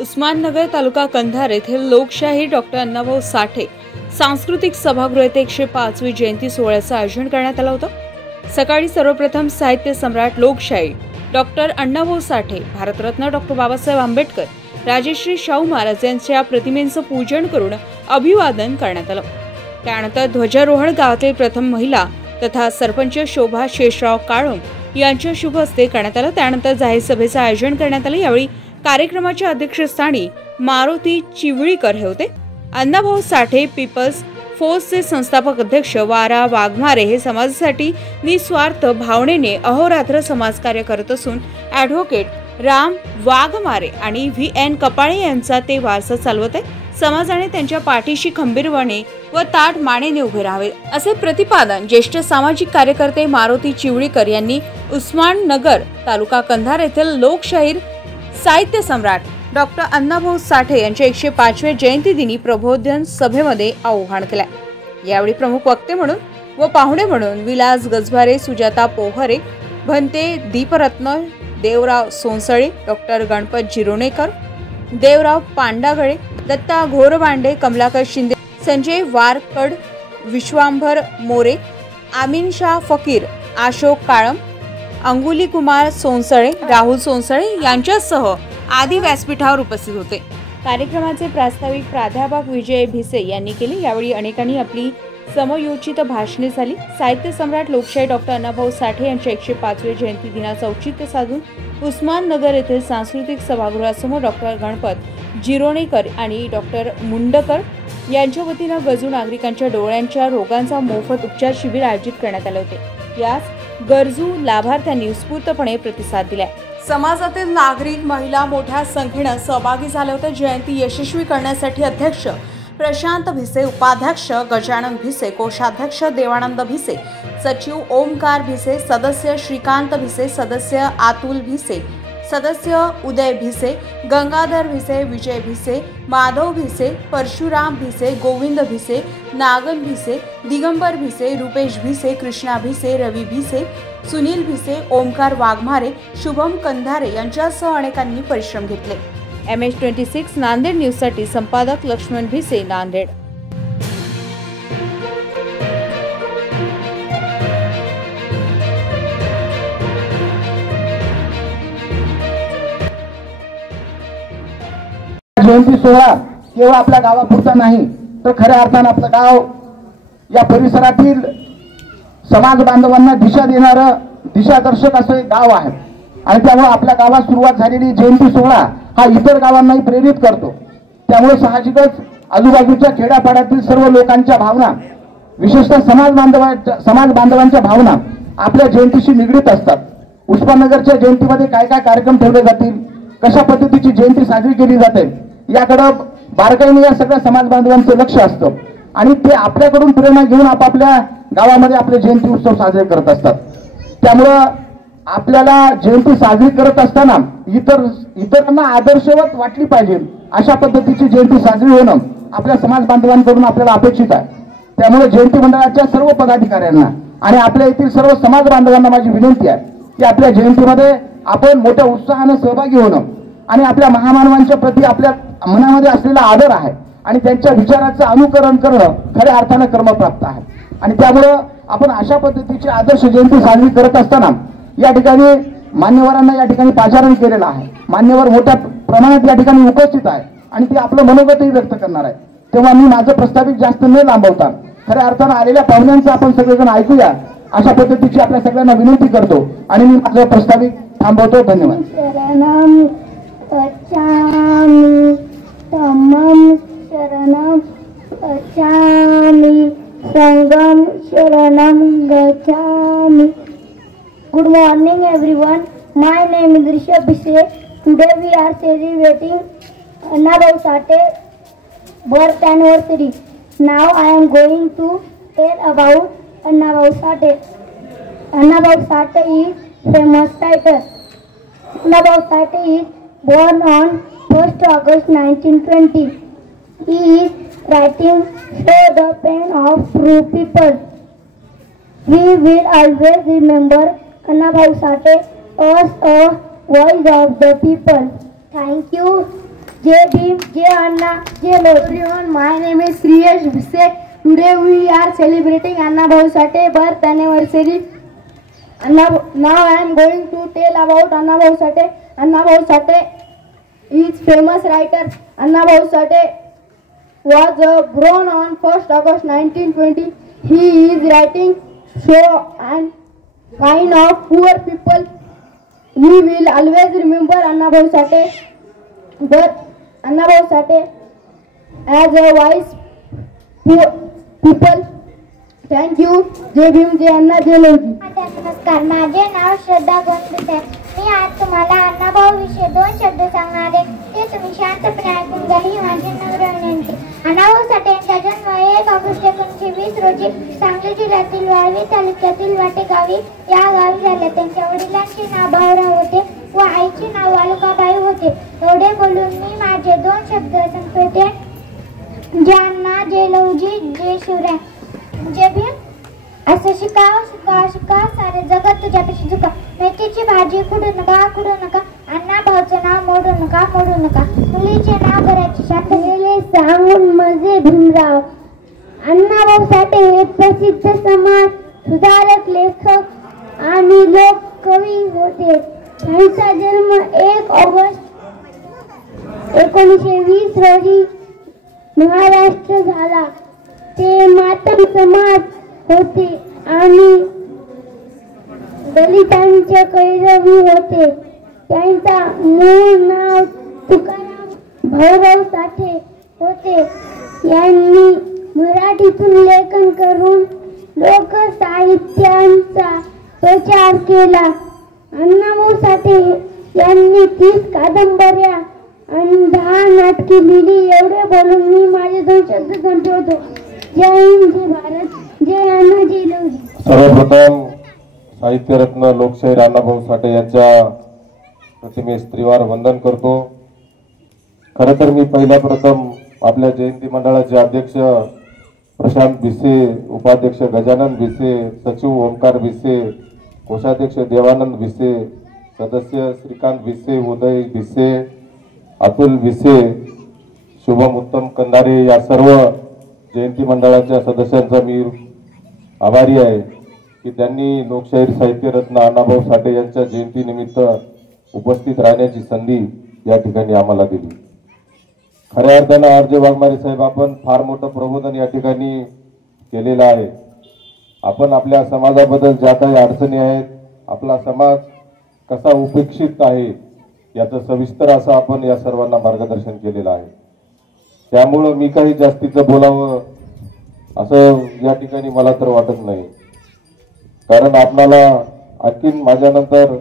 उस्माननगर तालुका कंधार येथील लोकशाही डॉक्टर अण्णाभाऊ साठे सांस्कृतिक सभागृह येथे 105वी जयंती सोहळ्याचं आयोजन करण्यात आलं होतं। सकाळी सर्वप्रथम साहित्य सम्राट लोकशाही डॉक्टर अण्णाभाऊ साठे, भारतरत्न डॉक्टर बाबासाहेब आंबेडकर, राजश्री शाहू महाराज यांच्या प्रतिमेचं पूजन करून अभिवादन करण्यात आलं। त्यानंतर ध्वजारोहण गावातील प्रथम महिला तथा सरपंच शोभा शेषराव काळम यांच्या शुभ हस्ते करण्यात आलं। त्यानंतर जाहीर सभेचं आयोजन करण्यात आलं। यावेळी कार्यक्रमाच्या अध्यक्षस्थानी मारुती चिवळीकर हे होते। अण्णाभाऊ साठे पीपल्स फोर्सचे संस्थापक अध्यक्ष वारा वाघमारे हे समाजासाठी निस्वार्थ भावनेने अहोरात्र समाजकार्य करत असून ॲडव्होकेट राम वाघमारे आणि VN कपाळे यांचा ते वारसा चालवत आहे। समाजाने त्यांच्या पाठीशी खंबीरपणे व ताठ मानेने उभे राहावे असे प्रतिपादन ज्येष्ठ सामाजिक कार्यकर्ते मारुती चिवळीकर यांनी उस्माननगर तालुका कंधार येथील लोकशाहीर साहित्य सम्राट डॉक्टर अण्णाभाऊ साठे यांच्या 105व्या जयंती दिनी प्रबोधन सभेमध्ये आवाहन केले। यावेळी प्रमुख वक्ते म्हणून व पाहुणे म्हणून विलास गजभारे, सुजाता पोहरे, भंते दीपरत्न, देवराव सोनसळे, डॉक्टर गणपत जिरोणेकर, देवराव पांडागळे, दत्ता घोरबांडे, कमलाकर शिंदे, संजय वारकड, विश्वांभर मोरे, आमीन शाह फकीर, अशोक काळम, अंगुली कुमार सोनसळे, राहुल सोनसळे यांच्यासह आदी व्यासपीठावर उपस्थित होते। कार्यक्रमाचे प्रास्ताविक प्राध्यापक विजय भिसे यांनी केले। यावेळी अनेकांनी आपली समयोचित भाषणे झाली। साहित्य सम्राट लोकशाही डॉक्टर अण्णाभाऊ साठे यांच्या 105व्या जयंती दिनाचं औचित्य साधून उस्माननगर येथील सांस्कृतिक सभागृहासमोर डॉक्टर गणपत जिरोणेकर आणि डॉक्टर मुंडकर यांच्या वतीनं गरजू नागरिकांच्या डोळ्यांच्या रोगांचा मोफत उपचार शिबिर आयोजित करण्यात आले होते। यास गरजू लाभार्थ्यांनी उत्स्फूर्तपणे प्रतिसाद दिला। समाजातील नागरिक, महिला मोठ्या संख्येने सहभागी झाले होते। जयंती यशस्वी करण्यासाठी अध्यक्ष प्रशांत भिसे, उपाध्यक्ष गजानन भिसे, कोषाध्यक्ष देवानंद भिसे, सचिव ओमकार भिसे, सदस्य श्रीकांत भिसे, सदस्य अतुल भिसे, सदस्य उदय भिसे, गंगाधर भिसे, विजय भिसे, माधव भिसे, परशुराम भिसे, गोविंद भिसे, नागन भिसे, दिगंबर भिसे, रुपेश भिसे, कृष्णा भिसे, रवी भिसे, सुनील भिसे, ओमकार वाघमारे, शुभम कंधारे यांच्यासह अनेकांनी परिश्रम घेतले। MH26 नांदेड न्यूजसाठी संपादक लक्ष्मण भिसे, नांदेड। जयंती सोहळा केवळ आपल्या गावापुरता नाही तर खऱ्या अर्थाने आपलं गाव या परिसरातील समाज बांधवांना दिशा देणारं, दिशादर्शक असं गाव आहे आणि त्यामुळे आपल्या गावात सुरुवात झालेली जयंती सोहळा हा इतर गावांनाही प्रेरित करतो। त्यामुळे साहजिकच आजूबाजूच्या खेड्यापाड्यातील सर्व लोकांच्या भावना, विशेषतः समाज बांधवांच्या भावना आपल्या जयंतीशी निगडीत असतात। उस्माननगरच्या जयंतीमध्ये काय काय कार्यक्रम ठेवले जातील, कशा पद्धतीची जयंती साजरी केली जाते याकडे बारकाईने या सगळ्या समाज बांधवांचं लक्ष असतं आणि ते आपल्याकडून प्रेरणा घेऊन आपापल्या गावामध्ये आपले जयंती उत्सव साजरे करत असतात। त्यामुळं आपल्याला जयंती साजरी करत असताना इतरांना आदर्शवत वाटली पाहिजे अशा पद्धतीची जयंती साजरी होणं आपल्या समाज बांधवांकडून आपल्याला अपेक्षित आहे। त्यामुळे जयंती मंडळाच्या सर्व पदाधिकाऱ्यांना आणि आपल्या येथील सर्व समाज बांधवांना माझी विनंती आहे की आपल्या जयंतीमध्ये आपण मोठ्या उत्साहाने सहभागी होणं आणि आपल्या महामानवांच्या प्रती आपल्या मनामध्ये असलेला आदर आहे आणि त्यांच्या विचाराचं अनुकरण करणं खऱ्या अर्थाने कर्मप्राप्त आहे आणि त्यामुळं आपण अशा पद्धतीची आदर्श जयंती साजरी करत असताना या ठिकाणी मान्यवरांना या ठिकाणी पाचारण केलेलं आहे। मान्यवर मोठ्या प्रमाणात या ठिकाणी उपस्थित आहे आणि ते आपलं मनोगतही व्यक्त करणार आहे। तेव्हा मी माझं प्रस्तावित जास्त न लांबवता खऱ्या अर्थाने आलेल्या पाहुण्यांचं आपण सगळेजण ऐकूया अशा पद्धतीची आपल्या सगळ्यांना विनंती करतो आणि मी माझं प्रस्तावित थांबवतो। धन्यवाद। शरणम गच्छामि, संगम शरणम गच्छामि। Good morning everyone. My name is Rishabh Bise. Today we are celebrating Annaભાऊ Sathe birth anniversary. Now I am going to tell about Annaભાऊ Sathe. Annaભાऊ Sathe is famous writer. Annaભાऊ Sathe is born on 1st August 1920. He is writing for the pain of true people. We will always remember Annaભાऊ Sathe as a voice of the people. Thank you. Jai Bhim, Jai Anna, Jai Lord. Everyone, my name is Sriyesh Bisse. Today we are celebrating Anna Bhau Sate birth anniversary. Now I am going to tell about Anna Bhau Sate. Anna Bhau Sate is famous writer. Anna Bhau Sate was born on 1st August 1920. He is writing show and kind of poor people. We will always remember Anna Bhau Sate. But Anna Bhau Sate as a wise people. Thank you. जय भीम, जय अन्ना, जय लवजी. नमस्कार, माझे नाव श्रद्धा गोंदते. मी आज तुम्हाला अण्णाभाऊ विषयी 2 शब्द सांगणार आहे. ते तुम्ही शांतपणे ऐकून घ्या ही माझी नम्र विनंती. अण्णाभाऊ साठे यांचा जन्म 1 ऑगस्ट 1920 रोजी सांगली जिल्ह्यातील वाळवी तालुक्यातील वाटेगावी या गावी झाले. त्यांच्या वडिलांचे नाव भाऊराव होते व आईचे नाव वालुकाबाई होते. एवढे बोलून मी माझे 2 शब्द संपवते. जय अण्णा, जय लवजी, जय शिवराय. जय भीम. असं शिकाव शिका शिका सारे जगत तुझ्यापेक्षा झुका. मेथीची भाजी खुडू नका. अण्णा भाऊचं नाव मोडू नका. मुलीचे नाव करायचे शाखेले सांगून माझे भीमराव. अण्णाभाऊ साठे हे प्रसिद्ध समाज सुधारक, लेखक आणि लोककवी होते. त्यांचा जन्म 1 ऑगस्ट 1920 रोजी महाराष्ट्र झाला. ते मातंग समाज होते आणि दलितांचे कैरवी होते. त्यांचा मूळ नाव तुकाराम भाऊराव साठे होते. यांनी मराठीतून लेखन करून लोकसाहित्यांचा प्रचार केला. अण्णाभाऊ साठे यांनी 30 कादंबऱ्या आणि 10 नाटके लिहिली. एवढे बोलून मी माझे 2 शब्द संपवतो. जय हिंद, जय भारत, जय अण्णा, जय लवजी. सर्वप्रथम साहित्यरत्न लोकशाहीर अण्णाभाऊ साठे यांच्या प्रतिमेस त्रिवार वंदन करतो. खरं तर मी पहिल्या प्रथम आपल्या जयंती मंडळाचे अध्यक्ष प्रशांत भिसे, उपाध्यक्ष गजानन भिसे, सचिव ओमकार भिसे, कोषाध्यक्ष देवानंद भिसे, सदस्य श्रीकांत भिसे, उदय भिसे, अतुल भिसे, शुभम उत्तम कंधारे या सर्व जयंती मंडळाच्या सदस्यांचा मी आभारी आहे की त्यांनी लोकशाहीर साहित्यरत्न अण्णाभाऊ साठे यांच्या जयंतीनिमित्त उपस्थित राहण्याची संधी या ठिकाणी आम्हाला दिली. खऱ्या अर्थानं आर.जे. वाघमारे साहेब, आपण फार मोठं प्रबोधन या ठिकाणी केलेलं आहे. आपण आपल्या समाजाबद्दल ज्या काही अडचणी आहेत, आपला समाज कसा उपेक्षित आहे याचं सविस्तर असं आपण या सर्वांना मार्गदर्शन केलेलं आहे. त्यामुळं मी काही जास्तीचं बोलावं असं या ठिकाणी मला तर वाटत नाही. कारण आपणाला आणखीन माझ्यानंतर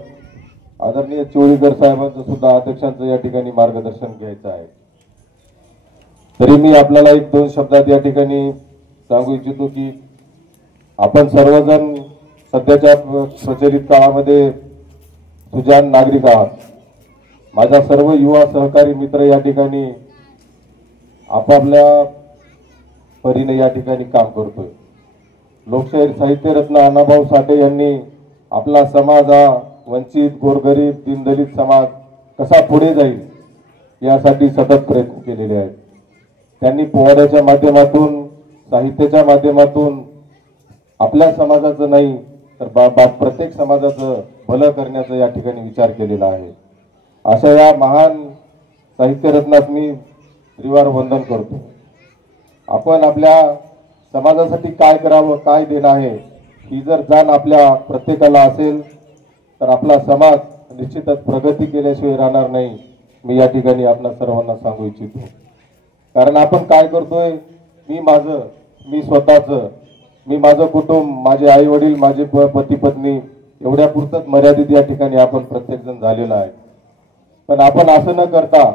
आदरणीय चोळीकर साहेबांचं सुद्धा अध्यक्षांचं या ठिकाणी मार्गदर्शन घ्यायचं आहे. तरी मी आपल्याला 1-2 शब्दात या ठिकाणी सांगू इच्छितो की आपण सर्वजण सध्याच्या प्रचलित काळामध्ये सुजाण नागरिक आहात. माझा सर्व युवा सहकारी मित्र या ठिकाणी आपापल्या परीने या ठिकाणी काम करतोय. लोकशाहीर साहित्यरत्न अण्णाभाऊ साठे यांनी आपला समाज हा वंचित, गोरगरीब, दीनदलित समाज कसा पुढे जाईल यासाठी सतत प्रयत्न केलेले आहेत. त्यांनी पोवाड्याच्या माध्यमातून, साहित्याच्या माध्यमातून आपल्या समाजाचं नाही तर प्रत्येक समाजाचं भलं करण्याचा या ठिकाणी विचार केलेला आहे. अशा या महान साहित्यरत्नास मी त्रिवार वंदन करतो. आपण आपल्या समाजासाठी काय करावं, काय देणं आहे ही जर जाण आपल्या प्रत्येकाला असेल तर आपला समाज निश्चितच प्रगती केल्याशिवाय राहणार नाही. मी या ठिकाणी आपल्या सर्वांना सांगू इच्छितो. कारण आपण काय करतोय, मी स्वतःचं, मी माझं कुटुंब, माझे आई वडील, माझे पती पत्नी एवढ्या पुरतच मर्यादित या ठिकाणी आपण प्रत्येक जण झालेला आहे. पण आपण असं न करता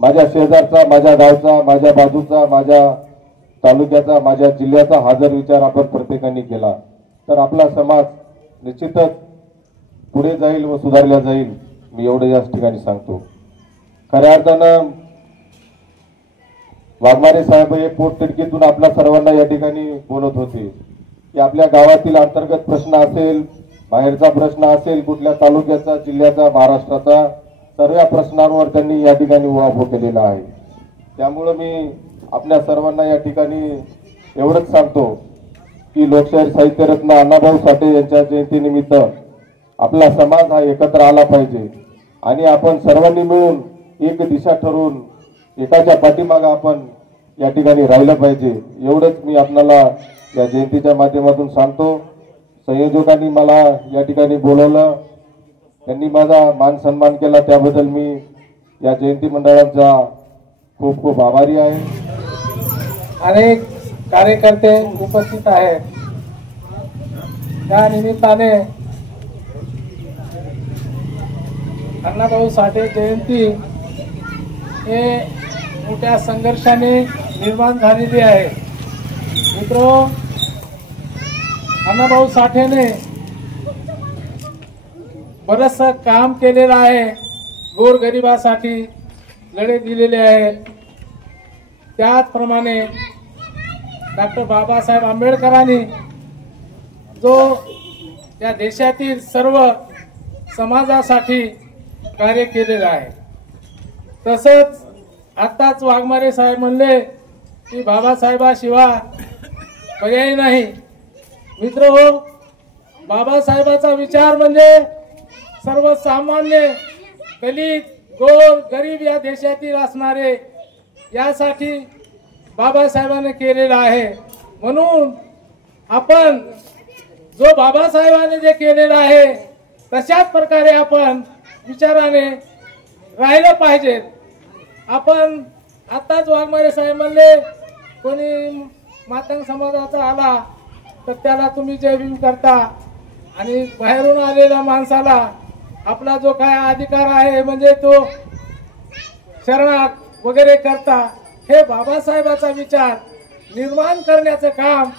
माझ्या शेजारचा, माझ्या गावचा, माझ्या बाजूचा, माझ्या तालुक्याचा, माझ्या जिल्ह्याचा हा जर विचार आपण प्रत्येकाने केला तर आपला समाज निश्चितच पुढे जाईल व सुधारला जाईल. मी एवढं याच ठिकाणी सांगतो. खऱ्या अर्थानं वाघमारे साहेब हे पोटतिडकीतून आपल्या सर्वांना या ठिकाणी बोलत होते की आपल्या गावातील अंतर्गत प्रश्न असेल, बाहेरचा प्रश्न असेल, कुठल्या तालुक्याचा, जिल्ह्याचा, महाराष्ट्राचा, सर्व प्रश्नांवर त्यांनी या ठिकाणी उहापोह केलेला आहे. त्यामुळे मी आपल्या सर्वांना या ठिकाणी एवढंच सांगतो की लोकशाहीर साहित्यरत्न अण्णाभाऊ साठे यांच्या जयंतीनिमित्त आपला समाज हा एकत्र आला पाहिजे आणि आपण सर्वांनी मिळून एक दिशा ठरवून एकाच्या पाठीमागे आपण या ठिकाणी राहिलं पाहिजे. एवढंच मी आपल्याला या जयंतीच्या माध्यमातून सांगतो. संयोजकांनी मला या ठिकाणी बोलवलं, त्यांनी माझा मान सन्मान केला, त्याबद्दल मी या जयंती मंडळाचा खूप खूप आभारी आहे. अनेक कार्यकर्ते उपस्थित आहेत. त्या निमित्ताने अण्णाभाऊ साठे जयंती हे मोठ्या संघर्षाने निर्माण झालेली आहे. मित्रो, अण्णाभाऊ साठेने बरंच काम केलेलं आहे. गोरगरिबासाठी लढे दिलेले आहेत. त्याचप्रमाणे डॉक्टर बाबासाहेब आंबेडकरांनी जो या देशातील सर्व समाजासाठी कार्य केलेलं आहे. तसंच आताच वाघमारे साहेब म्हणले की बाबासाहेबाशिवाय पर्याय नाही. मित्र हो, बाबासाहेबाचा विचार म्हणजे सर्वसामान्य दलित गोर गरीब या देशातील असणारे यासाठी बाबासाहेबांनी केलेला आहे. म्हणून आपण जो बाबासाहेबांनी जे केलेलं आहे तशाच प्रकारे आपण विचाराने राहिलं पाहिजे. आपण आताच वाघमारे साहेब म्हणले कोणी मातंग समाजाचा आला तर त्याला तुम्ही जय भीम करता आणि बाहेरून आलेल्या माणसाला आपला जो काय अधिकार आहे म्हणजे तो शरणागत वगैरे करता. हे बाबासाहेबाचा विचार निर्माण करण्याचं काम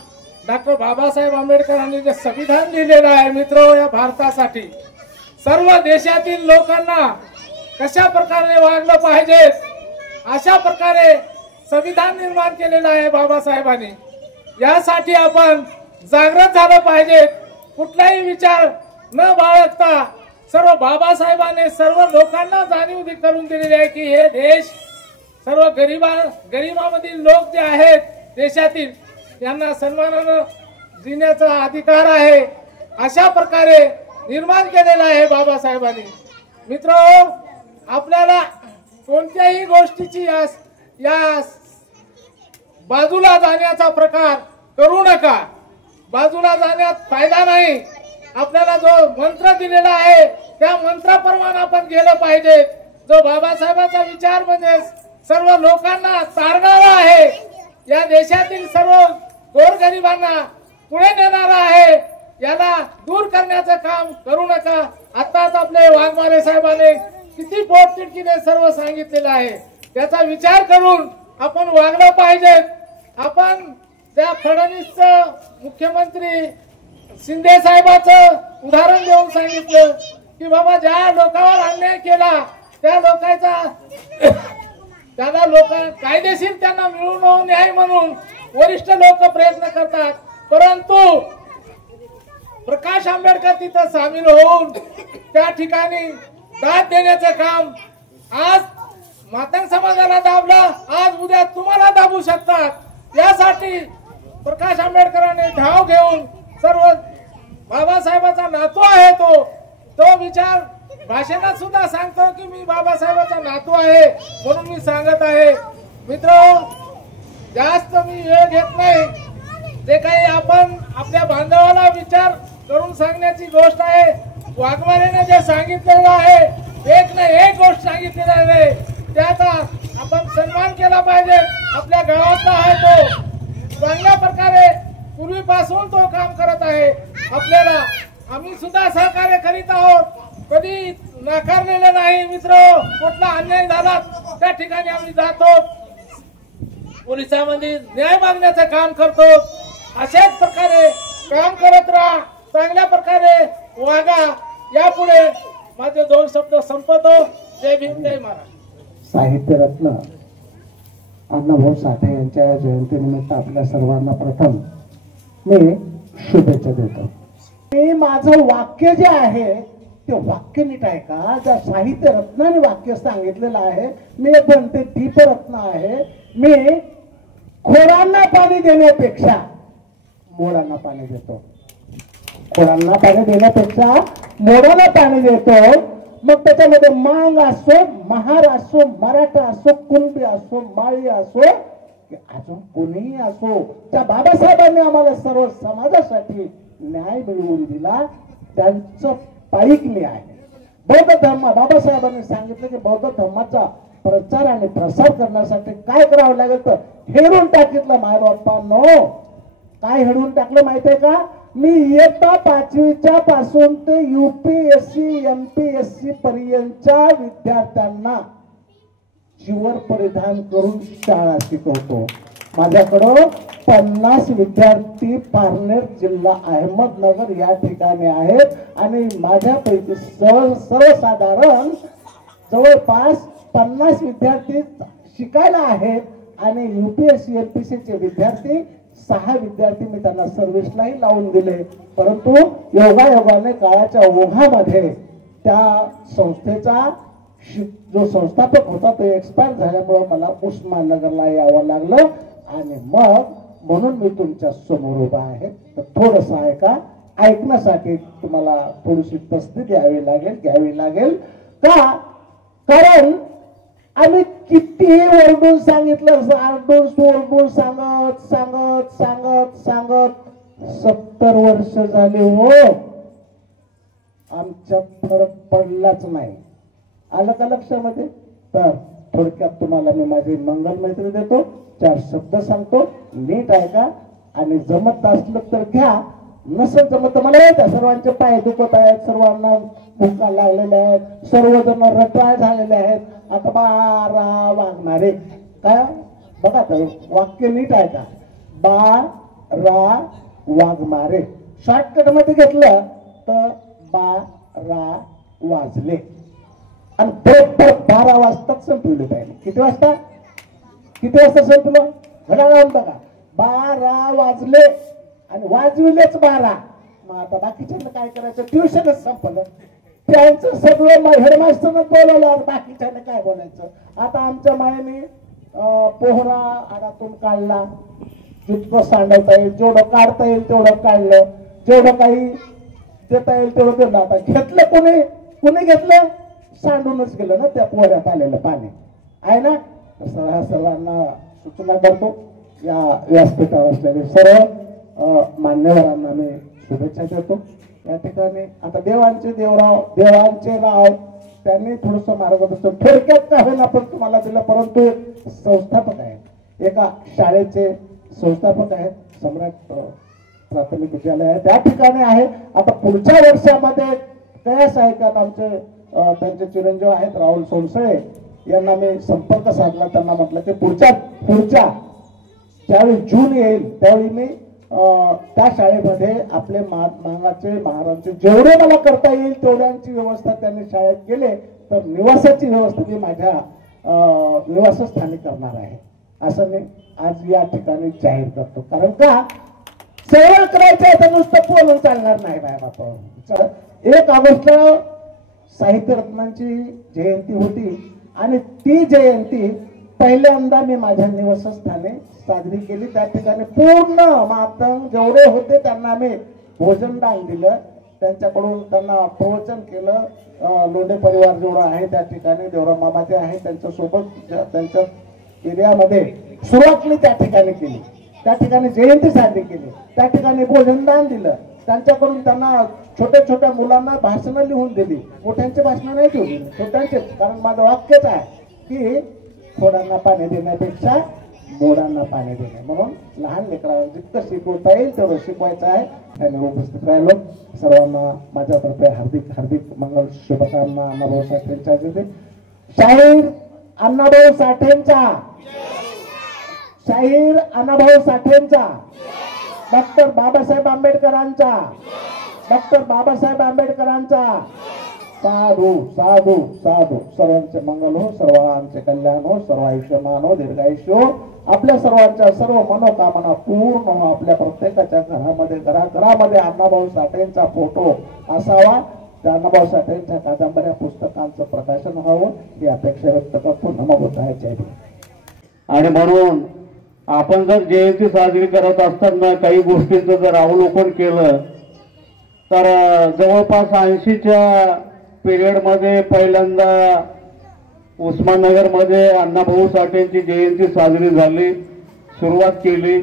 डॉक्टर बाबासाहेब आंबेडकरांनी जे संविधान लिहिलेलं आहे मित्र, या भारतासाठी सर्व देशातील लोकांना कशा प्रकारे वागलं पाहिजे अशा प्रकारे संविधान निर्माण केलेलं आहे बाबासाहेबांनी. यासाठी आपण जागृत झालं पाहिजे. कुठलाही विचार न बाळगता सर्व बाबासाहेबांनी सर्व लोकांना जाणीव करून दिलेली आहे की हे देश सर्व गरिबामधील लोक जे आहेत देशातील यांना सन्मानानं जिण्याचा अधिकार आहे अशा प्रकारे निर्माण केलेला आहे बाबासाहेबांनी. मित्र, आपल्याला कोणत्याही गोष्टीची या बाजूला जाण्याचा प्रकार करू नका. बाजूला जाण्यात फायदा नाही. आपल्याला जो मंत्र दिलेला आहे त्या मंत्राप्रमाणे आपण गेलं पाहिजे. जो बाबासाहेबांचा विचार म्हणजे सर्व लोकांना तारणारा आहे, या देशातील सर्व गोरगरिबांना पुढे नेणारा आहे, याला दूर करण्याचं काम करू नका. आताच आपले वाघमारे साहेबांनी किती पोटतिडकीने सर्व सांगितलेलं आहे. त्याचा विचार करून आपण वागलं पाहिजे. आपण त्या फडणवीसचं मुख्यमंत्री शिंदे साहेबाचं उदाहरण देऊन सांगितलं की बाबा ज्या लोकांवर अन्याय केला त्या त्याला लोक कायदेशीर त्यांना मिळवून न्याय म्हणून वरिष्ठ लोक प्रयत्न करतात, परंतु प्रकाश आंबेडकर तिथं सामील होऊन त्या ठिकाणी दाद देण्याचं काम आज मातंग समाजाला दाबलं, आज उद्या तुम्हाला दाबू शकतात. यासाठी प्रकाश आंबेडकरांनी धाव घेऊन सर्व बाबासाहेबाचा नातू आहे तो विचार भाषणात सुद्धा सांगतो की मी बाबासाहेबाचा नातू आहे म्हणून मी सांगत आहे. मित्र, जास्त मी वेळ घेत नाही. जे काही आपण आपल्या बांधवाला विचार करून सांगण्याची गोष्ट आहे. वाघमारेने जे सांगितलेलं आहे एक ना एक गोष्ट सांगितलेली आहे त्याचा आपण सन्मान केला पाहिजे. आपल्या गावातला आहे तो चांगल्या प्रकारे पूर्वीपासून तो काम करत आहे. आपल्याला आम्ही सुद्धा सहकार्य करीत आहोत, कधी नाकारलेलं नाही. मित्र, कुठला अन्याय झाला त्या ठिकाणी आम्ही जातो, पोलिसांमध्ये न्याय मागण्याचं काम करतो. अशाच प्रकारे काम करत राहा, चांगल्या प्रकारे वागा. यापुढे माझे 2 शब्द संपवतो. जय भीम, जय महाराज. साहित्यरत्न अण्णाभाऊ साठे यांच्या जयंतीनिमित्त आपल्या सर्वांना प्रथम मी शुभेच्छा देतो. मी माझं वाक्य जे आहे ते वाक्य नीट आहे का? ज्या साहित्य रत्नाने वाक्य सांगितलेलं आहे, मी एक म्हणते दीपरत्न आहे, मी खोडांना पाणी देण्यापेक्षा मोडांना पाणी देतो, खोडांना पाणी देण्यापेक्षा मोडांना पाणी देतो. मग त्याच्यामध्ये मांग असो, महार असो, मराठा असो, कुणबी असो, माळी असो, अजून कोणीही असो, त्या बाबासाहेबांनी आम्हाला सर्व समाजासाठी न्याय मिळवून दिला. त्यांचं पायिक मी आहे. बौद्ध धर्म, बाबासाहेबांनी सांगितलं की बौद्ध धर्माचा प्रचार आणि प्रसार करण्यासाठी काय करावं लागेल तर हेरून टाकितलं. मायबापांनो काय हेरून टाकलं माहितीये का? मी इयत्ता 5वीच्या पासून ते UPSC MPSC पर्यंतच्या विद्यार्थ्यांना चिवर परिधान करून शाळा शिकवतो. माझ्याकडं 50 विद्यार्थी पारनेर जिल्हा अहमदनगर या ठिकाणी आहेत आणि माझ्यापैकी सर्वसाधारण जवळपास 50 विद्यार्थी शिकायला आहेत आणि UPSC MPSC चे विद्यार्थी 6 विद्यार्थी मी त्यांना सर्व्हिसलाही लावून दिले. परंतु योगायोगाने काळाच्या ओघामध्ये त्या संस्थेचा जो संस्थापक होता तो एक्सपायर झाल्यामुळे मला उस्माननगरला यावं लागलं आणि मग म्हणून मी तुमच्या समोर उभा आहे. तर थोडंसं आहे का ऐकण्यासाठी तुम्हाला थोडीशी तस्ती घ्यावी लागेल का? कारण आम्ही कितीही वरडून सांगितलं, आरडून सोरडून सांगत सांगत सांगत सांगत 70 वर्ष झाले हो, आमच्यात फरक पडलाच नाही. आलं का लक्षामध्ये? तर थोडक्यात तुम्हाला मी माझी मंगल मैत्री देतो, 4 शब्द सांगतो, नीट ऐका आणि जमत असलं तर घ्या, नसेल जमत तर मला येत. सर्वांचे पाय दुखत आहेत, सर्वांना भुका लागलेल्या आहेत, सर्वजण रटाळ झालेले आहेत. आता बारा वागणारे काय बघा तर वाक्य नीट ऐका. बारा वाघमारे शॉर्टकट मध्ये घेतलं तर 12 वाजले आणि बरोबर 12 वाजताच संपवले पाहिजे. किती वाजता संपलं? घड्याळावर बघा 12 वाजले आणि वाजविलेच 12. मग आता बाकीच्यांना काय करायचं? ट्युशनच संपलं. त्यांचं सगळं हेडमास्टरनं बोलवलं, बाकीच्याने काय बोलायचं? आता आमच्या मायने पोहरा आडातून काढला, जितकं सांडवता येईल, जेवढं काढता येईल तेवढं काढलं, जेवढं काही देता येईल तेवढं दिलं. आता घेतलं कुणी घेतलं? सांडूनच गेलं ना त्या पोहऱ्यात आलेलं पाणी आहे ना. सर्वांना सूचना करतो, या व्यासपीठावर असलेले सर्व मान्यवरांना मी शुभेच्छा देतो. या ठिकाणी आता देवांचे राव त्यांनी थोडस मार्गदर्शन थोडक्यात का होईना पण तुम्हाला दिलं, परंतु संस्थापक आहेत, एका शाळेचे संस्थापक आहेत, सम्राट प्राथमिक विद्यालय आहे त्या ठिकाणी आहे. आता पुढच्या वर्षामध्ये कयास आहे का आमचे त्यांचे चिरंजीव आहेत राहुल सोनसळे यांना मी संपर्क साधला. त्यांना म्हटलं की पुढच्या ज्यावेळी जून येईल त्यावेळी मी त्या शाळेमध्ये आपले महाराजांचे जेवढे मला करता येईल तेवढ्यांची व्यवस्था त्यांनी शाळेत केले, तर निवासाची व्यवस्था मी माझ्या निवासस्थानी करणार आहे असं मी आज या ठिकाणी जाहीर करतो. कारण का सेवा करायचं आहे तर नुसतं बोलून चालणार नाही. बाबा 1 ऑगस्टला साहित्य रत्नांची जयंती होती आणि ती जयंती पहिल्यांदा मी माझ्या निवासस्थानी साजरी केली. त्या ठिकाणी पूर्ण मातंग जेवढे होते त्यांना मी भोजनदान दिलं, त्यांच्याकडून त्यांना प्रवचन केलं. लोंढे परिवार जेवढा आहे त्या ठिकाणी देवराम मामाचे आहे त्यांच्यासोबत त्यांच्या एरियामध्ये सुरुवात मी त्या ठिकाणी केली. त्या ठिकाणी जयंती साजरी केली, त्या ठिकाणी भोजनदान दिलं. त्यांच्याकडून त्यांना छोट्या छोट्या मुलांना भाषणं लिहून दिली. मोठ्यांचे भाषणं नाही ठेवली, छोट्यांचे. कारण माझं वाक्यच आहे की खोडांना पाणी देण्यापेक्षा मोडांना पाणी देणे. म्हणून लहान लेकरांना जितकं शिकवता येईल तेवढं शिकवायचं आहे. त्यांनी उपस्थित राहिलो. सर्वांना माझ्यातर्फे हार्दिक हार्दिक मंगल शुभकामना. अण्णाभाऊ साठेंच्या देते. शाहीर अण्णाभाऊ साठेंचा, शाहीर अण्णाभाऊ साठेंचा, डॉक्टर बाबासाहेब आंबेडकरांचा, डॉक्टर बाबासाहेब आंबेडकरांचा. साधू साधू साधू. सर्वांचे मंगल हो, सर्वांचे कल्याण हो, सर्व आयुष्यमान हो, दीर्घायुष्य हो. आपल्या सर्वांच्या सर्व मनोकामना पूर्ण हो. आपल्या प्रत्येकाच्या घरामध्ये घराघरामध्ये अण्णाभाऊ साठेंचा फोटो असावा. त्या अण्णाभाऊ साठेंच्या कादंबऱ्या पुस्तकांचं प्रकाशन व्हावं ही अपेक्षा व्यक्त करतो. नमो बुद्धाय. जय भीम. आणि म्हणून आपण जर जयंती साजरी करत असताना काही गोष्टींचं जर अवलोकन केलं तर जवळपास 80च्या पिरियडमध्ये पहिल्यांदा उस्माननगरमध्ये अण्णाभाऊ साठेंची जयंती साजरी झाली, सुरुवात केली.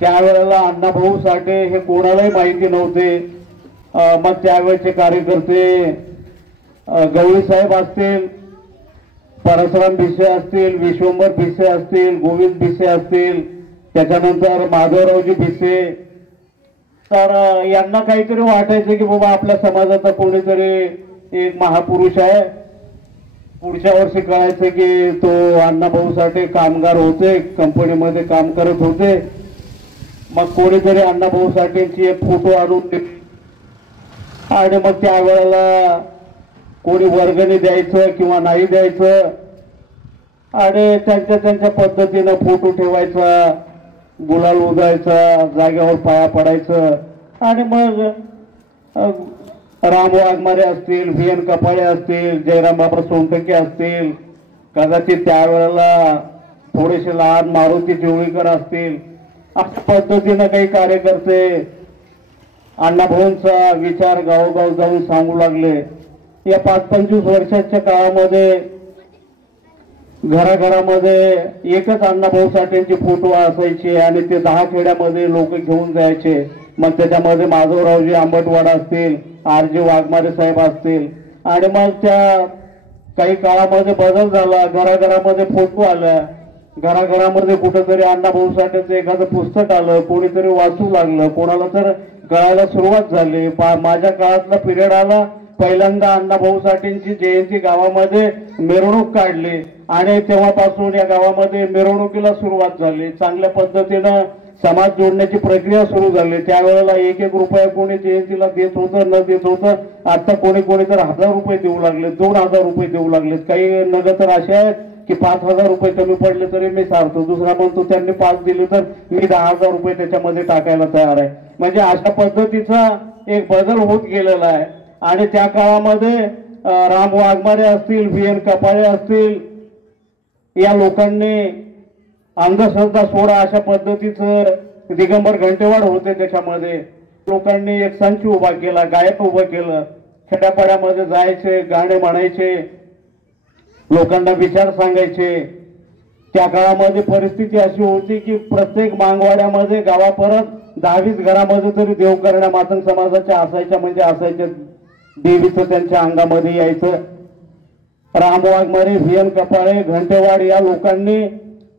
त्यावेळेला अण्णाभाऊ साठे हे कोणालाही माहिती नव्हते. मग त्यावेळेचे कार्यकर्ते गवळी साहेब असतील, परशुराम भिसे असतील, विश्वंभर भिसे असतील, गोविंद भिसे असतील, त्याच्यानंतर माधवरावजी भिसे, तर यांना काहीतरी वाटायचं की बाबा आपल्या समाजाचा कोणीतरी एक महापुरुष आहे. पुढच्या वर्षी कळायचं की तो अण्णाभाऊ साठे कामगार होते, कंपनीमध्ये काम करत होते. मग कोणीतरी अण्णाभाऊ साठेंची एक फोटो आणून दिली आणि मग त्यावेळेला कोणी वर्गणी द्यायचं किंवा नाही द्यायचं आणि त्यांच्या पद्धतीनं फोटो ठेवायचा, गुलाल उधळायचा, जागेवर पाया पडायचं. आणि मग राम वाघमारे असतील, VN कपाळे असतील, जयराम बाबा सोनटके असतील, कदाचित त्यावेळेला थोडेसे लहान मारुती चिवळीकर असतील, अशा पद्धतीनं काही कार्यकर्ते अण्णाभाऊंचा विचार गावोगाव जाऊन सांगू लागले. या 5-25 वर्षाच्या काळामध्ये घराघरामध्ये एकच अण्णाभाऊ साठेंचे फोटो असायचे आणि ते 10 खेड्यामध्ये लोक घेऊन जायचे. मग त्याच्यामध्ये माधवरावजी आंबटवाड असतील, RJ वाघमारे साहेब असतील. आणि मग त्या काही काळामध्ये बदल झाला, घराघरामध्ये फोटो आला, घराघरामध्ये कुठेतरी अण्णाभाऊ साठेंचं एखादं पुस्तक आलं, कोणीतरी वाचू लागलं, कोणाला तर कळायला सुरुवात झाली. माझ्या काळातला पिरियड आला, पहिल्यांदा अण्णाभाऊ साठेंची जयंती गावामध्ये मिरवणूक काढली आणि तेव्हापासून या गावामध्ये मिरवणुकीला सुरुवात झाली. चांगल्या पद्धतीनं समाज जोडण्याची प्रक्रिया सुरू झाली. त्यावेळेला 1-1 रुपया कोणी जयंतीला देत होतं, न देत होतं. आता कोणी तर 1000 रुपये देऊ लागले, 2000 रुपये देऊ लागलेत. काही नगद तर असे आहेत की 5000 रुपये कमी पडले तरी मी सारतो. दुसरा म्हणतो त्यांनी 5 दिले तर मी 10,000 रुपये त्याच्यामध्ये टाकायला तयार आहे. म्हणजे अशा पद्धतीचा एक बदल होत गेलेला आहे. आणि त्या काळामध्ये राम वाघमारे असतील, VN कपाळे असतील, या लोकांनी अंधश्रद्धा सोडा अशा पद्धतीचं, दिगंबर घंटेवाड होते, त्याच्यामध्ये लोकांनी एक संच उभा केला, गायक उभं केलं. खेड्यापाड्यामध्ये जायचे, गाणे म्हणायचे, लोकांना विचार सांगायचे. त्या काळामध्ये परिस्थिती अशी होती की प्रत्येक मांगवाड्यामध्ये गावापरत 10-20 घरामध्ये तरी देवकरण्या मातंग समाजाच्या असायच्या, म्हणजे असायच्या. देवीचं त्यांच्या अंगामध्ये यायचं. राम वाघमारे, VN कपाळे, घंटेवाड या लोकांनी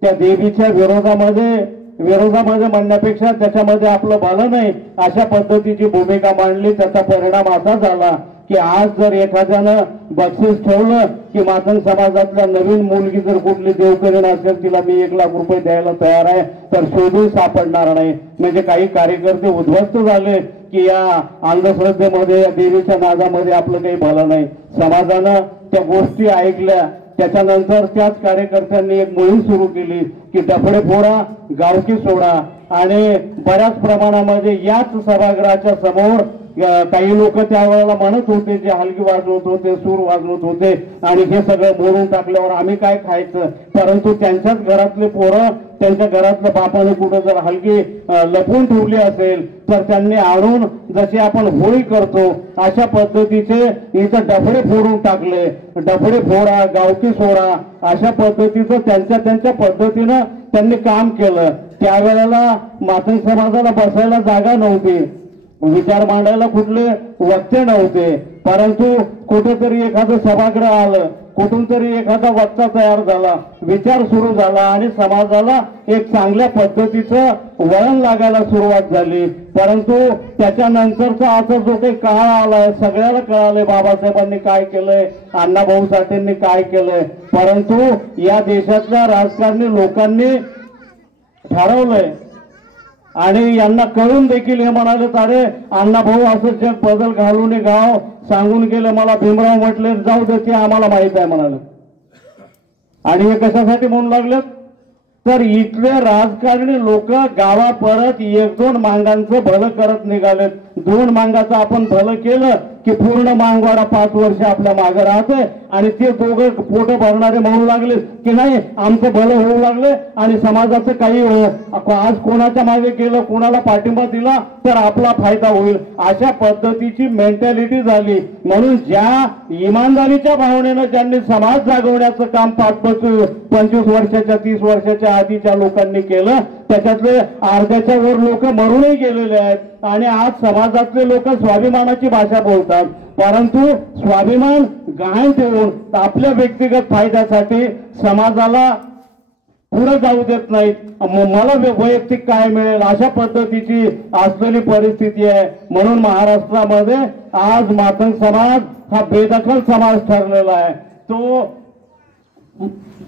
त्या देवीच्या विरोधामध्ये म्हणण्यापेक्षा त्याच्यामध्ये आपलं भलं नाही अशा पद्धतीची भूमिका मांडली. त्याचा परिणाम असा झाला की आज जर एखाद्यानं बक्षीस ठेवलं की मातंग समाजातल्या नवीन मुलगी जर कुठली देवकरीण असेल, तिला मी 1 लाख रुपये द्यायला तयार आहे, तर शोधून सापडणार नाही. म्हणजे काही कार्यकर्ते उद्ध्वस्त झाले की या अंधश्रद्धेमध्ये, या देवीच्या नादामध्ये आपलं काही भलं नाही. समाजानं त्या गोष्टी ऐकल्या. त्याच्यानंतर त्याच कार्यकर्त्यांनी एक मोहीम सुरू केली की डफडे फोडा, गावकी सोडा. आणि बऱ्याच प्रमाणामध्ये याच सभागृहाच्या समोर काही लोक त्यावेळेला म्हणत होते, जे हलगी वाजवत होते, सूर वाजवत होते, आणि हे सगळं मोडून टाकल्यावर आम्ही काय खायचं. परंतु त्यांच्याच घरातले पोरं, त्यांच्या घरातल्या बापाने कुठं जर हलगी लपवून ठेवली असेल तर त्यांनी आणून, जसे आपण होळी करतो अशा पद्धतीचे इथं डफडे फोडून टाकले. डफडे फोडा, गावकी सोडा अशा पद्धतीचं त्यांच्या पद्धतीनं त्यांनी काम केलं. त्यावेळेला मातंग समाजाला बसायला जागा नव्हती, विचार मांडायला कुठले वक्ते नव्हते. परंतु कुठेतरी एखादं सभागृह आलं, कुठून तरी एखादा वक्ता तयार झाला, विचार सुरू झाला आणि समाजाला एक चांगल्या पद्धतीचं वळण लागायला सुरुवात झाली. परंतु त्याच्यानंतरचा आता जो काही काळ आलाय, सगळ्याला कळालंय बाबासाहेबांनी काय केलंय, अण्णाभाऊ साठेंनी काय केलंय. परंतु या देशातल्या राजकारणी लोकांनी ठरवलंय आणि यांना कळून देखील हे म्हणाले, अरे अण्णाभाऊ असं जग बदल घालून गाव सांगून गेले, मला भीमराव म्हटले जाऊ दे, ते आम्हाला माहित आहे म्हणाले. आणि हे कशासाठी म्हणू लागले, तर इथले राजकारणी लोक गावा परत 1-2 मांगांचं भलं करत निघाले. 2 मांगाचं आपण भलं केलं की पूर्ण मांगवाडा 5 वर्ष आपल्या मागे राहतोय आणि ते दोघं पोटं भरणारे म्हणू लागले की नाही आमचं भलं होऊ लागले आणि समाजाचं काही आज कोणाच्या मागे गेलं कोणाला पाठिंबा दिला तर आपला फायदा होईल अशा पद्धतीची मेंटॅलिटी झाली. म्हणून ज्या इमानदारीच्या भावनेनं ज्यांनी समाज जागवण्याचं काम 25 वर्षाच्या 30 वर्षाच्या आधीच्या लोकांनी केलं त्याच्यातले अर्ध्याच्या वर लोक मरूनही गेलेले आहेत आणि आज समाजातले लोक स्वाभिमानाची भाषा बोलतात. परंतु स्वाभिमान गहाण ठेवून आपल्या व्यक्तिगत फायद्यासाठी समाजाला पुढे जाऊ देत नाहीत. मला वैयक्तिक काय मिळेल अशा पद्धतीची असलेली परिस्थिती आहे. म्हणून महाराष्ट्रामध्ये आज मातंग समाज हा बेदखल समाज ठरलेला आहे. तो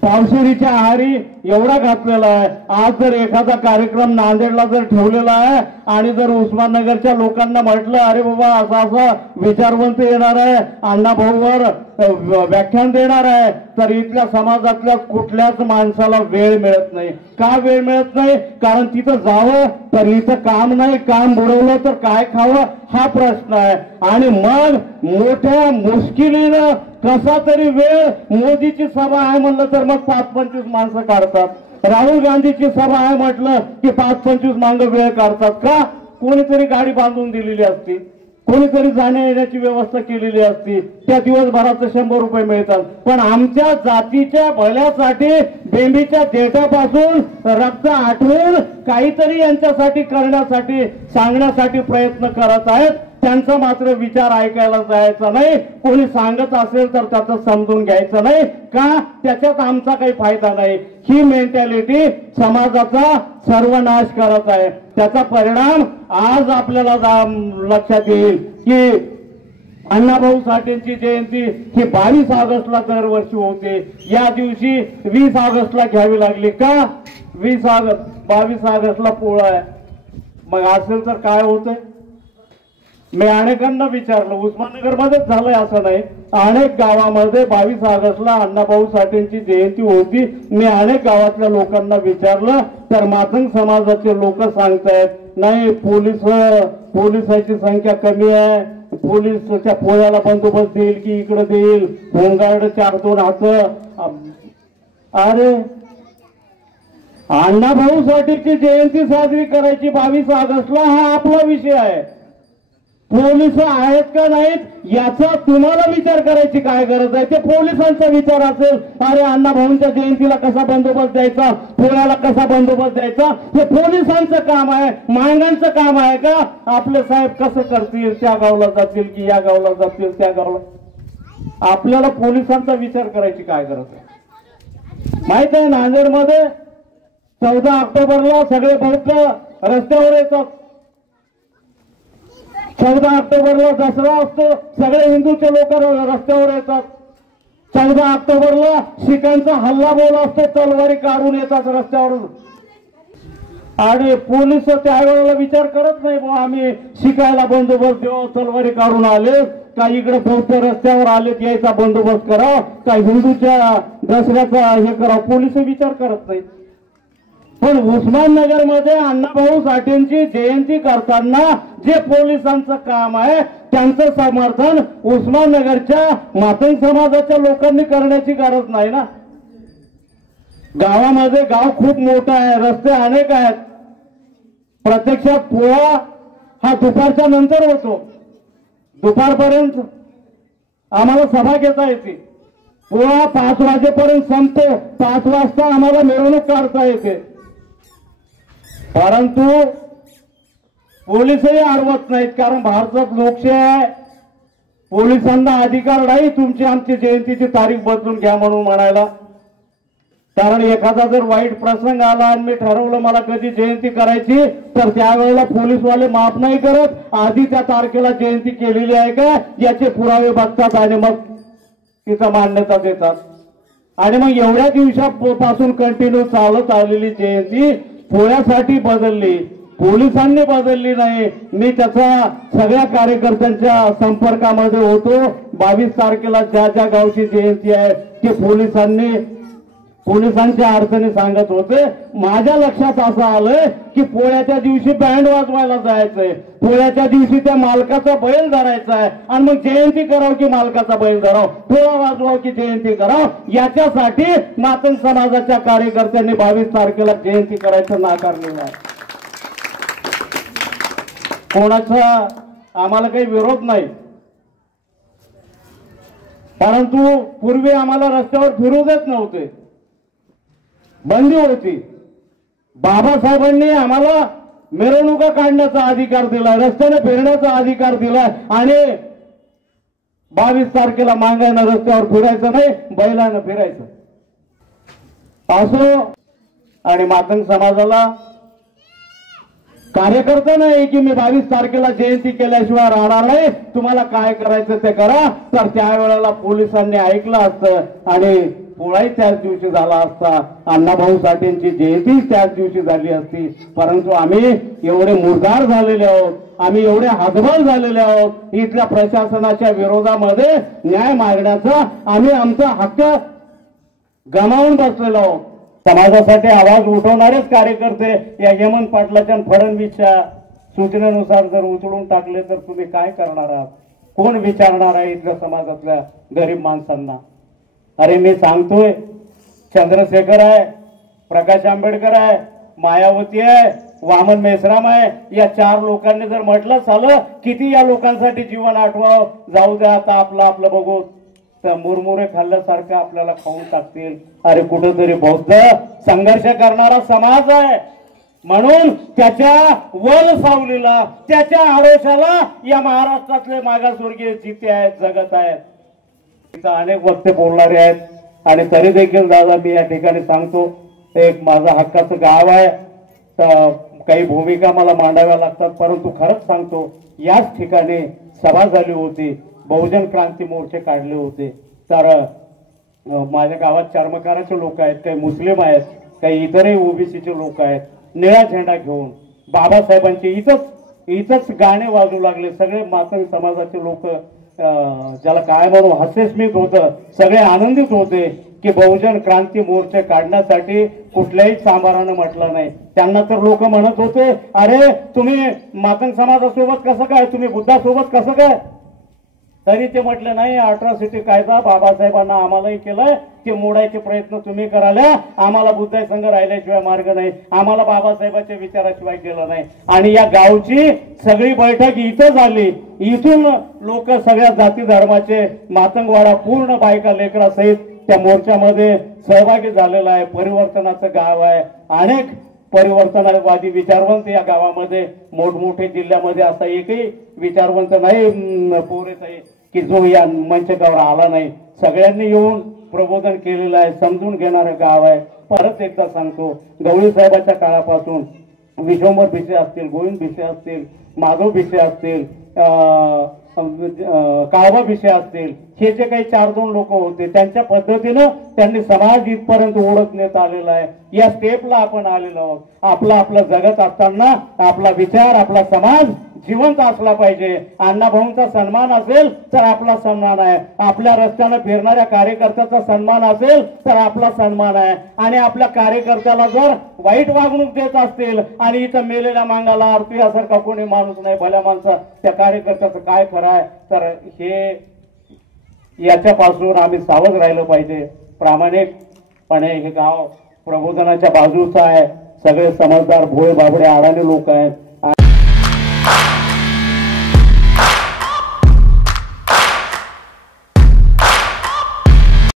पावशेरीच्या आहारी एवढा घातलेला आहे. आज जर एखादा कार्यक्रम नांदेडला जर ठेवलेला आहे आणि जर उस्माननगरच्या लोकांना म्हटलं अरे बाबा असा असा विचारवंत येणार आहे अण्णाभाऊवर व्याख्यान देणार आहे तर इथल्या समाजातल्या कुठल्याच माणसाला वेळ मिळत नाही. का वेळ मिळत नाही? कारण तिथं जावं तर इथं काम नाही, काम बुडवलं तर काय खावं हा प्रश्न आहे. आणि मग मोठ्या मुश्किलीनं कसा तरी वेळ मोदीची सभा आहे म्हणलं तर मग 5-25 माणसं काढतात. राहुल गांधीची सभा आहे म्हटलं की 5-25 माणसं वेळ काढतात. का? कोणीतरी गाडी बांधून दिलेली असती, कोणीतरी जाण्या येण्याची व्यवस्था केलेली असती, त्या दिवसभराचं 100 रुपये मिळतात. पण आमच्या जातीच्या भल्यासाठी बेंबीच्या देठापासून रक्त आटवून काहीतरी यांच्यासाठी करण्यासाठी सांगण्यासाठी प्रयत्न करत आहेत. त्यांचा मात्र विचार ऐकायला जायचा नाही. कोणी सांगत असेल तर त्याचं समजून घ्यायचं नाही. का? त्याच्यात आमचा काही फायदा नाही. ही मेंटॅलिटी समाजाचा सर्वनाश करत आहे. त्याचा परिणाम आज आपल्याला लक्षात येईल की अण्णाभाऊ साठेंची जयंती ही 22 ऑगस्टला दरवर्षी होते. या दिवशी 20 ऑगस्टला घ्यावी लागली. का? 22 ऑगस्टला पोळा आहे. मग असेल तर काय होतंय? मी अनेकांना विचारलं, उस्माननगरमध्येच झालंय असं नाही, अनेक गावामध्ये 22 ऑगस्टला अण्णाभाऊ साठेंची जयंती होती. मी अनेक गावातल्या लोकांना विचारलं तर मातंग समाजाचे लोक सांगतायत नाही पोलिसांची संख्या कमी आहे, पोलीस त्या पोळ्याला बंदोबस्त देईल की इकडे देईल, होमगार्ड 4-2 हात. अरे अण्णाभाऊ साठेंची जयंती साजरी करायची 22 ऑगस्टला हा आपला विषय आहे. पोलिस आहेत का नाहीत याचा तुम्हाला विचार करायची काय गरज आहे? ते पोलिसांचा विचार असेल अरे अण्णाभाऊंच्या जयंतीला कसा बंदोबस्त द्यायचा, पोळ्याला कसा बंदोबस्त द्यायचा हे पोलिसांचं काम आहे, मांगांचं काम आहे का? आपले साहेब कसं करतील, त्या गावला जातील की या गावला जातील त्या गावला? आपल्याला पोलिसांचा विचार करायची काय गरज आहे? माहित आहे नांदेडमध्ये 14 ऑक्टोबरला सगळे बौद्ध रस्त्यावर येतात. 14 ऑक्टोबरला दसरा असतो, सगळे हिंदूचे लोक रस्त्यावर येतात. 14 ऑक्टोबरला शिखांचा हल्ला बोल असतो, तलवारी काढून येतात रस्त्यावर. आणि पोलीस त्यावेळेला विचार करत नाही बुवा आम्ही शिकायला बंदोबस्त देऊ, तलवारी काढून आले का इकडे बौद्ध रस्त्यावर आले यायचा बंदोबस्त करावा का हिंदूच्या दसऱ्याचा हे करावं, पोलीस विचार करत नाही. पण उस्माननगरमध्ये अण्णाभाऊ साठेंची जयंती करताना जे पोलिसांचं काम आहे त्यांचं समर्थन उस्माननगरच्या मातंग समाजाच्या लोकांनी करण्याची गरज नाही ना. गावामध्ये गाव खूप मोठं आहे, रस्ते अनेक आहेत. प्रत्यक्षात पोळा हा दुपारच्या नंतर होतो, दुपारपर्यंत आम्हाला सभा घेता येते. पोळा 5 वाजेपर्यंत संपतो, 5 वाजता आम्हाला मिरवणूक काढता येते. परंतु पोलीसही अडवत नाहीत, कारण भारतात लोकशाही आहे. पोलिसांना अधिकार नाही तुमची आमची जयंतीची तारीख बदलून घ्या म्हणून म्हणायला. कारण एखादा जर वाईट प्रसंग आला आणि मी ठरवलं मला कधी जयंती करायची तर त्यावेळेला पोलीसवाले माफ नाही करत, आधी त्या तारखेला जयंती केलेली आहे का याचे पुरावे बघतात आणि मग तिचं मान्यता देतात. आणि मग एवढ्या दिवसापासून कंटिन्यू चालत आलेली जयंती पोळ्यासाठी बदलली, पोलिसांनी बदलली नाही. मी त्याचा सगळ्या कार्यकर्त्यांच्या संपर्कामध्ये होतो. 22 तारखेला ज्या ज्या गावची जयंती आहे ते पोलिसांनी पोलिसांच्या अडचणी सांगत होते. माझ्या लक्षात असं आलंय की पोळ्याच्या दिवशी बँड वाजवायला जायचंय, पोळ्याच्या दिवशी त्या मालकाचा बैल धरायचा आहे आणि मग जयंती करावं की मालकाचा बैल धराव, पोळा वाजवाव की जयंती कराव, याच्यासाठी मातंग समाजाच्या कार्यकर्त्यांनी 22 तारखेला जयंती करायचं नाकारलेलं आहे. कोणाचा आम्हाला काही विरोध नाही, परंतु पूर्वी आम्हाला रस्त्यावर फिरू देत नव्हते, बंदी होती. बाबासाहेबांनी आम्हाला मिरवणुका काढण्याचा अधिकार दिलाय, रस्त्याने फिरण्याचा अधिकार दिलाय आणि 22 तारखेला मागायनं रस्त्यावर फिरायचं नाही, बैलानं फिरायचं असो. आणि मातंग समाजाला कार्यकर्ता नाही की मी 22 तारखेला जयंती केल्याशिवाय राहणार नाही, तुम्हाला काय करायचं ते करा. तर त्यावेळेला पोलिसांनी ऐकलं असतं आणि पोळाही त्याच दिवशी झाला असता, अण्णाभाऊ साठेंची जयंती त्याच दिवशी झाली असती. परंतु आम्ही एवढे मुरगार झालेले आहोत, आम्ही एवढे हातबल झालेले आहोत, इथल्या प्रशासनाच्या विरोधामध्ये न्याय मागण्याचा आम्ही आमचा हक्क गमावून बसलेलो आहोत. समाजासाठी आवाज उठवणारेच कार्यकर्ते या हेमंत पाटलाच्या फडणवीसच्या सूचनेनुसार जर उचलून टाकले तर तुम्ही काय करणार आहात? कोण विचारणार आहे इथल्या समाजातल्या गरीब माणसांना? अरे मी सांगतोय, चंद्रशेखर आहे, प्रकाश आंबेडकर आहे, मायावती आहे, वामन मेश्राम आहे, या 4 लोकांनी जर म्हटलं झालं किती या लोकांसाठी जीवन आठवावं, जाऊ द्या आता आपलं आपलं बघू, तर मुरमुरे खाल्ल्यासारखं आपल्याला खाऊन टाकतील. अरे कुठेतरी बौद्ध संघर्ष करणारा समाज आहे, म्हणून त्याच्या वल सावलीला, त्याच्या आरोशाला या महाराष्ट्रातले मागासवर्गीय जिते आहेत, जगत आहेत. इथं अनेक वक्ते बोलणारे आहेत आणि तरी देखील दादा मी या ठिकाणी सांगतो, एक माझं हक्काचं गाव आहे, तर काही भूमिका मला मांडाव्या लागतात, परंतु खरंच सांगतो याच ठिकाणी सभा झाली होती, बहुजन क्रांती मोर्चे काढले होते. तर माझ्या गावात चर्मकाराचे लोक आहेत, काही मुस्लिम आहेत, काही इतरही ओबीसीचे लोक आहेत, निळा झेंडा घेऊन बाबासाहेबांचे इथंच गाणे वाजू लागले. सगळे मातंग समाजाचे लोक, ज्याला काय म्हणू, हास्यस्मित होतं, सगळे आनंदित होते की बहुजन क्रांती मोर्चे काढण्यासाठी कुठल्याही सांबारानं म्हटलं नाही. त्यांना तर लोक म्हणत होते, अरे तुम्ही मातंग समाजासोबत कसं काय, तुम्ही बुद्धासोबत कसं काय? तरी ते म्हटलं नाही, अट्रॉसिटी कायदा बाबासाहेबांना आम्हालाही केलाय, ते मोडायचे प्रयत्न तुम्ही कराल्या, आम्हाला बुद्धासंघ राहिल्याशिवाय मार्ग नाही, आम्हाला बाबासाहेबांच्या विचाराशिवाय केलं नाही. आणि या गावची सगळी बैठक इथं झाली, इथून लोक सगळ्या जाती धर्माचे मातंगवाडा पूर्ण बायका लेकरा सहित त्या मोर्चामध्ये सहभागी झालेला आहे. परिवर्तनाचं गाव आहे, अनेक परिवर्तनवादी विचारवंत या गावामध्ये, मोठमोठे जिल्ह्यामध्ये असा एकही विचारवंत नाही पोरेचाही की जो या मंचकावर आला नाही. सगळ्यांनी येऊन प्रबोधन केलेलं आहे, समजून घेणारं गाव आहे. परत एकदा सांगतो, गवळी साहेबाच्या काळापासून विश्वंभर भिसे असतील, गोविंद भिसे असतील, माधव भिसे असतील, काळबा भिसे असतील, हे जे काही 4-2 लोक होते, त्यांच्या पद्धतीनं त्यांनी समाज इथपर्यंत ओळखण्यात आलेला आहे. या स्टेपला आपण आलेलो आहोत. आपलं जगत असताना आपला विचार, आपला समाज जिवंत असला पाहिजे. अण्णाभाऊंचा सन्मान असेल तर आपला सन्मान आहे, आपल्या रस्त्यानं फिरणाऱ्या कार्यकर्त्याचा सन्मान असेल तर आपला सन्मान आहे. आणि आपल्या कार्यकर्त्याला जर वाईट वागणूक देत असतील आणि इथं मेलेल्या मांगाला आरती यासारखा कोणी माणूस नाही, भल्या माणसा त्या कार्यकर्त्याचं काय खरं आहे? तर हे याच्यापासून आम्ही सावध राहिलं पाहिजे. प्रामाणिकपणे हे गाव प्रबोधनाच्या बाजूचं आहे. सगळे समजदार भोळे बाबडे अडाणी लोक आहेत.